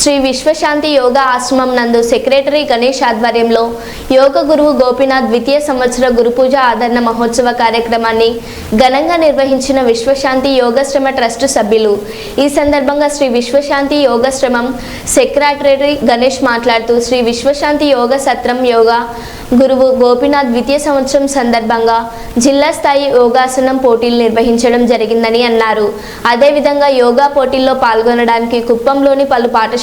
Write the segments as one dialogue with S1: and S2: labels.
S1: శ్రీ విశ్వశాంతి యోగా ఆశ్రమం నందు సెక్రటరీ గణేష్ ఆధ్వర్యంలో యోగ గురువు గోపీనాథ్ ద్వితీయ సంవత్సర గురుపూజ ఆదరణ మహోత్సవ కార్యక్రమాన్ని ఘనంగా నిర్వహించిన విశ్వశాంతి యోగశ్రమ ట్రస్ట్ సభ్యులు. ఈ సందర్భంగా శ్రీ విశ్వశాంతి యోగశ్రమం సెక్రటరీ గణేష్ మాట్లాడుతూ శ్రీ విశ్వశాంతి యోగ సత్రం యోగా గురువు గోపీనాథ్ ద్వితీయ సంవత్సరం సందర్భంగా జిల్లా స్థాయి యోగాసనం పోటీలు నిర్వహించడం జరిగిందని అన్నారు. అదేవిధంగా యోగా పోటీల్లో పాల్గొనడానికి కుప్పంలోని పలు పాఠశాల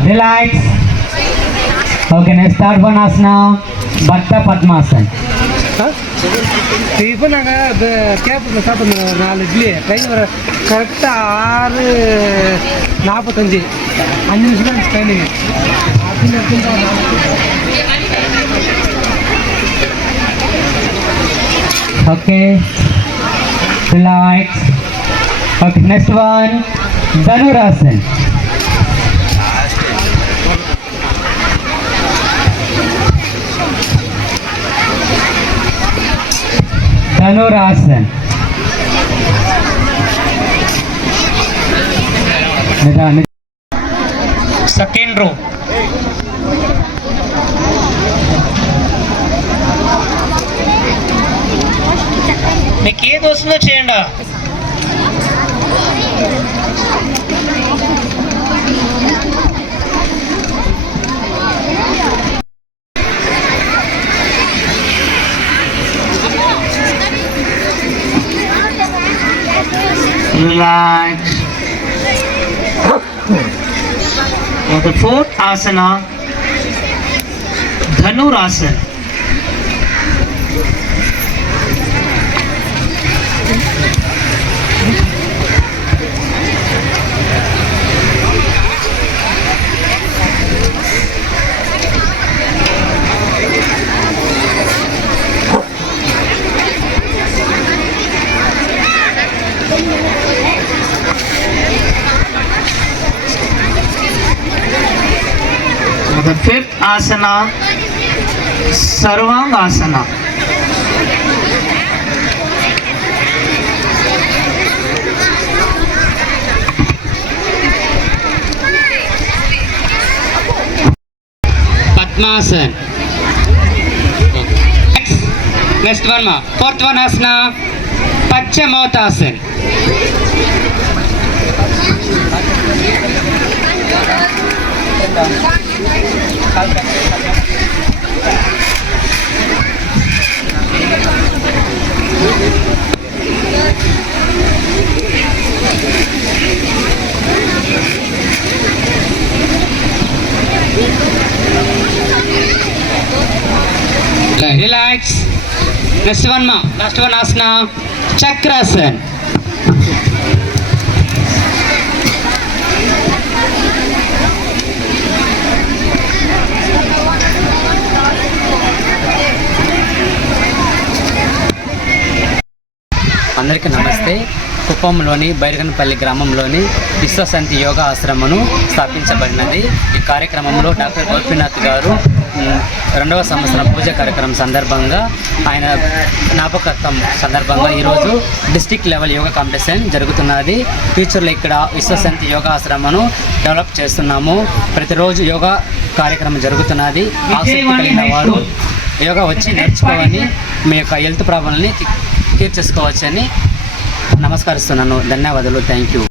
S2: Relax.
S3: Okay, next third one asana, Bhatta Padmasana.
S4: இப்போ நாங்கள் கேப்பில் சாப்பிட்றோம் ஒரு நாலு இட்லி ட்ரெயின் வர கரெக்டாக ஆறு நாற்பத்தஞ்சு அஞ்சு நிமிஷம் தான் training
S3: Okay. Relax. Okay, next one. Dhanurasan.
S2: ధనురాశ సకేంద్ర మీకు ఏది వస్తుందో చేయండి? Relax. Now the fourth asana, Dhanurasana. The fifth
S3: asana sarvangasana padmasana. Next one fourth one asana paschimottanasana Thank. Relax next વનમાં લાસ્ટ વન આસના ચક્રાસન
S5: అందరికీ నమస్తే. కుప్పంలోని బైరగనపల్లి గ్రామంలోని విశ్వశాంతి యోగా ఆశ్రమను స్థాపించబడినది. ఈ కార్యక్రమంలో డాక్టర్ గోపీనాథ్ గారు రెండవ సంవత్సరం పూజ కార్యక్రమం సందర్భంగా ఆయన జ్ఞాపకత్వం సందర్భంగా ఈరోజు డిస్టిక్ లెవెల్ యోగా కాంపిటీషన్ జరుగుతున్నది. ఫ్యూచర్లో ఇక్కడ విశ్వశాంతి యోగా ఆశ్రమను డెవలప్ చేస్తున్నాము. ప్రతిరోజు యోగా కార్యక్రమం జరుగుతున్నది. ఆసక్తి కలిగిన వారు యోగా వచ్చి నేర్చుకోవని మీ యొక్క హెల్త్ ప్రాబ్లమ్ని తీర్చేసుకోవచ్చని నమస్కరిస్తున్నాను. ధన్యవాదాలు. Thank you.